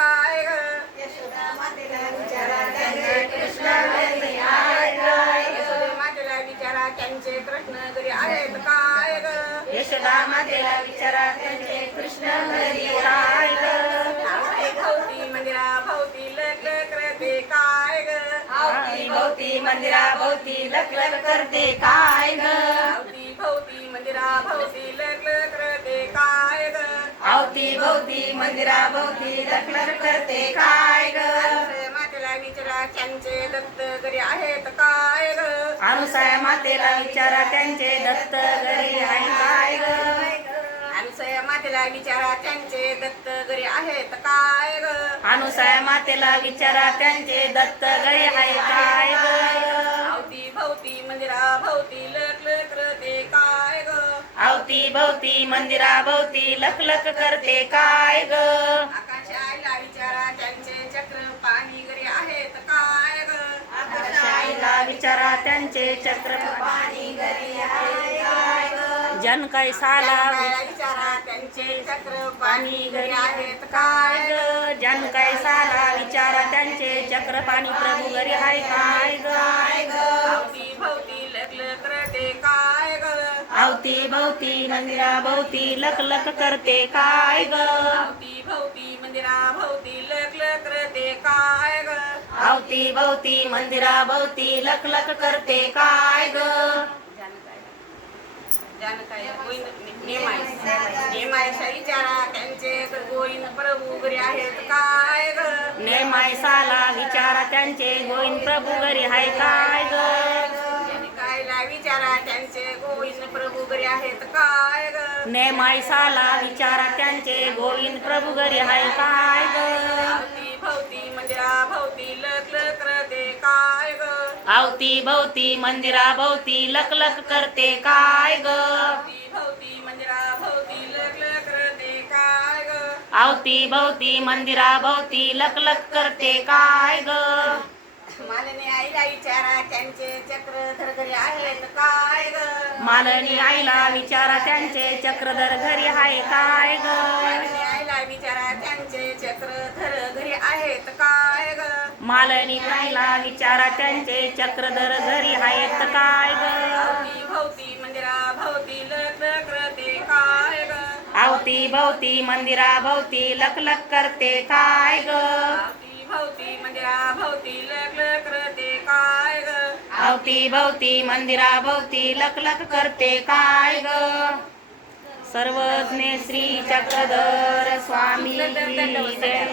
काय ग? यशोदा मातेला विचारा त्यांचे कृष्ण घरी आहे ग. यशोदा मातेला विचारा त्यांचे कृष्ण घरी आहेत काय ग? यशोदा मातेला विचारा त्यांचे कृष्ण घरी आहे ग. भोवती मंदिरा भोवती लक लक करते काय ग? अवती भोवती मंदिरा भोवती लखलख करते काय ग. अवती भोवती मंदिरा भोवती लक लक करते काय ग? अवती भोवती मंदिरा भोवती लखलख करते काय ग. मातेला विचारा त्यांचे दत्त घरी आहेत काय ग? अनुसया मातेला विचारा त्यांचे दत्त घरी आहे काय ग. अनुसया मातेला विचारा त्यांचे दत्त घरी आहेत काय ग? अनुसया मातेला विचारा त्यांचे दत्त घरी आहे काय ग. अवती भोवती मंदिरा भोवती लक लक करते काय ग? अवती भोवती मंदिरा भोवती लखलख करते काय ग. आकाशाला विचारा त्यांचे चक्र पाणी घरी आहेत काय ग? आकाशाईला विचारा त्यांचे चक्र पाणी घरी आहे काय ग. जनकैसाला जनाबाईला विचारा त्यांचे चक्र पाणी घरी आहेत काय ग? जनकैसाला विचारा त्यांचे चक्र पाणी प्रभू घरी आहे काय ग. अवती भोवती लक लक करते काय ग? अवती भोवती मंदिरा भोवती लखलख करते काय ग. अवती भोवती मंदिरा भोवती लक लक करते काय ग? अवती भोवती मंदिरा भोवती लखलख करते काय ग. नेमायचा विचारा त्यांचे गोविंद प्रभू घरी आहेत काय ग? नेमायसाला विचारा त्यांचे गोविंद प्रभू घरी आहे काय ग. कायला विचारा त्यांचे गोविंद प्रभू घरी आहेत काय ग? नेमायसाला विचारा त्यांचे गोविंद प्रभू घरी आहे काय ग. अवती भोवती मंदिरा भोवती लक लक करते काय ग? अवती भोवती मंदिरा भोवती लखलख करते काय ग. अवती भोवती मंदिरा भोवती लक लक करते काय ग? अवती भोवती मंदिरा भोवती लखलख करते काय ग. मालनी आईला विचारा त्यांचे चक्रधर घरी आहेत काय ग? मालनी आईला विचारा त्यांचे चक्रधर घरी आहे काय ग. मालनी आईला विचारा त्यांचे चक्रधर घरी आहेत काय ग? मालनी आईला विचारा त्यांचे चक्रधर घरी आहेत काय ग. अवती भोवती मंदिरा भोवती लक लक करते काय ग? अवती भोवती मंदिरा भोवती लखलख करते काय ग. अवती भोवती मंदिरा भोवती लक लक करते काय ग? अवती भोवती मंदिरा भोवती लखलख करते काय ग. सर्वज्ञ श्री चक्रधर स्वामी जय.